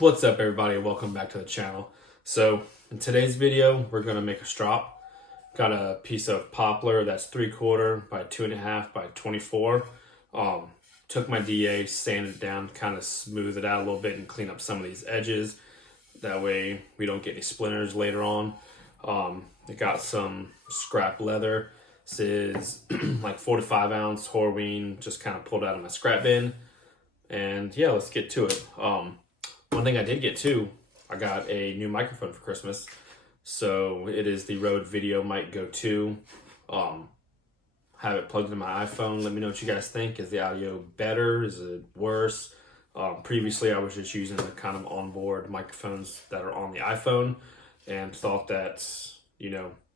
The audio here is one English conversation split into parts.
What's up, everybody? Welcome back to the channel. So in today's video, we're going to make a strop. Got a piece of poplar that's 3/4 by 2.5 by 24. Took my DA, sanded it down, kind of smooth it out a little bit and clean up some of these edges. That way we don't get any splinters later on. I got some scrap leather. This is like 4 to 5 ounce Horween, just kind of pulled out of my scrap bin. And yeah, let's get to it. One thing I did get too, I got a new microphone for Christmas. So it is the Rode Video Mic Go 2. Have it plugged into my iPhone. Let me know what you guys think. Is the audio better? Is it worse? Previously, I was just using the kind of onboard microphones that are on the iPhone and thought that,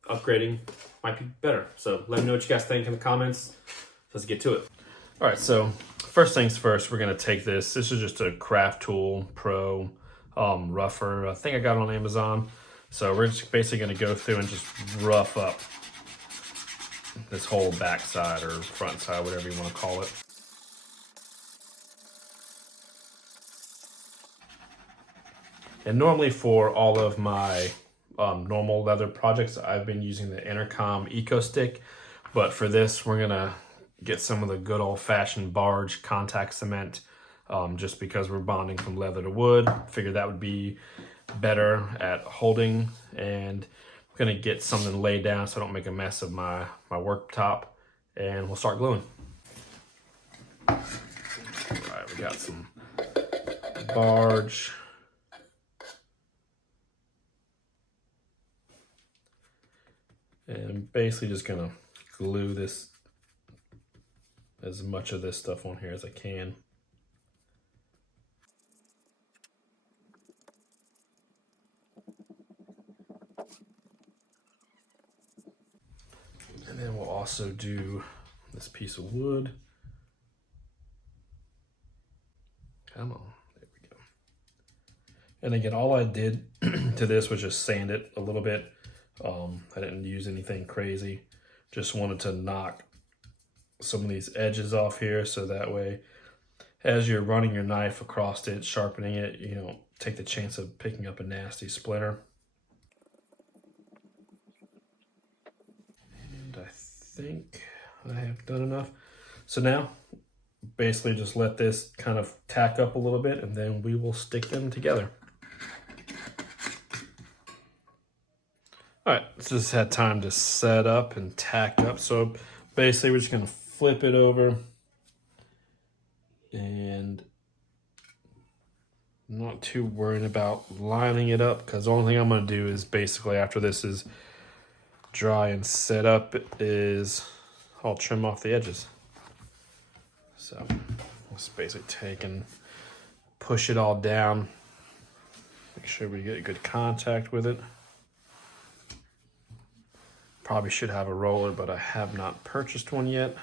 upgrading might be better. So let me know what you guys think in the comments. Let's get to it. All right, so first things first, we're gonna take this. This is just a Craft Tool Pro rougher. I think I got it on Amazon. So we're just basically gonna go through and just rough up this whole back side or front side, whatever you wanna call it. And normally for all of my normal leather projects, I've been using the Intercom Eco Stick, but for this, we're gonna get some of the good old-fashioned barge contact cement, just because we're bonding from leather to wood. Figured that would be better at holding, and I'm gonna get something laid down so I don't make a mess of my worktop, and we'll start gluing. All right, we got some barge. And I'm basically just gonna glue this, as much of this stuff on here as I can. And then we'll also do this piece of wood. Come on, there we go. And again, all I did to this was just sand it a little bit. I didn't use anything crazy. Just wanted to knock some of these edges off here, so that way as you're running your knife across it, sharpening it, you don't take the chance of picking up a nasty splinter. And I think I have done enough. So now basically just let this kind of tack up a little bit, and then we will stick them together. All right, so just had time to set up and tack up. So basically we're just gonna flip it over, and I'm not too worried about lining it up, because the only thing I'm gonna do is basically after this is dry and set up is I'll trim off the edges. So let's basically take and push it all down. Make sure we get good contact with it. Probably should have a roller, but I have not purchased one yet.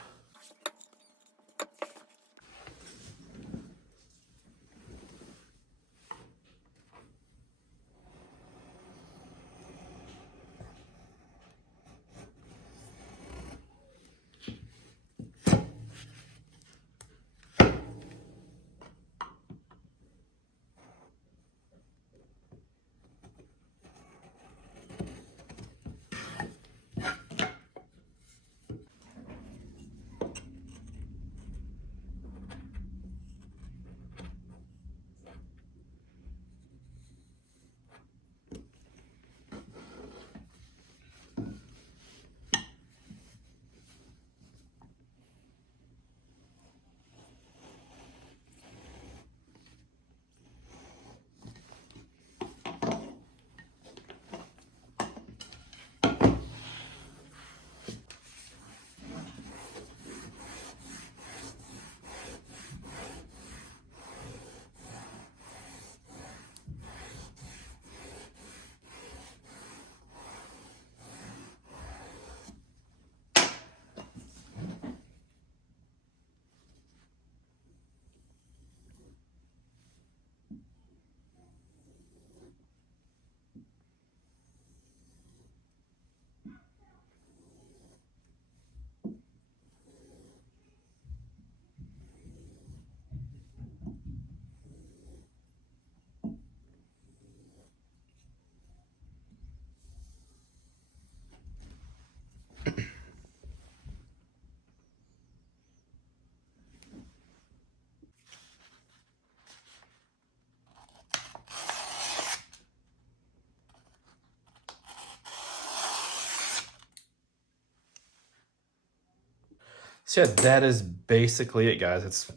So yeah, that is basically it, guys. It's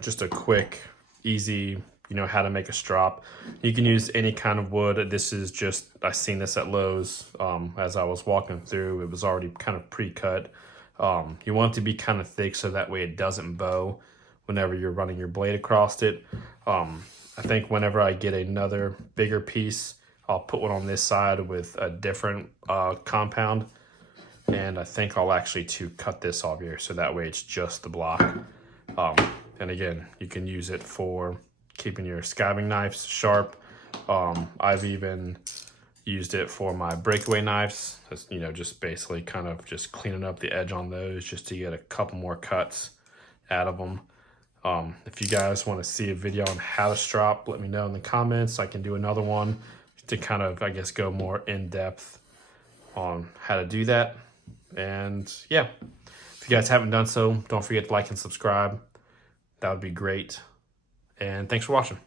just a quick, easy, how to make a strop. You can use any kind of wood. This is just, I seen this at Lowe's as I was walking through. It was already kind of pre-cut. You want it to be kind of thick so that way it doesn't bow whenever you're running your blade across it. I think whenever I get another bigger piece, I'll put one on this side with a different compound. And I think I'll actually cut this off here so that way it's just the block. And again, you can use it for keeping your scabbing knives sharp. I've even used it for my breakaway knives. Just basically kind of just cleaning up the edge on those just to get a couple more cuts out of them. If you guys want to see a video on how to strop, let me know in the comments. I can do another one to kind of, I guess, go more in depth on how to do that. And yeah, if you guys haven't done so, don't forget to like and subscribe. That would be great. And thanks for watching.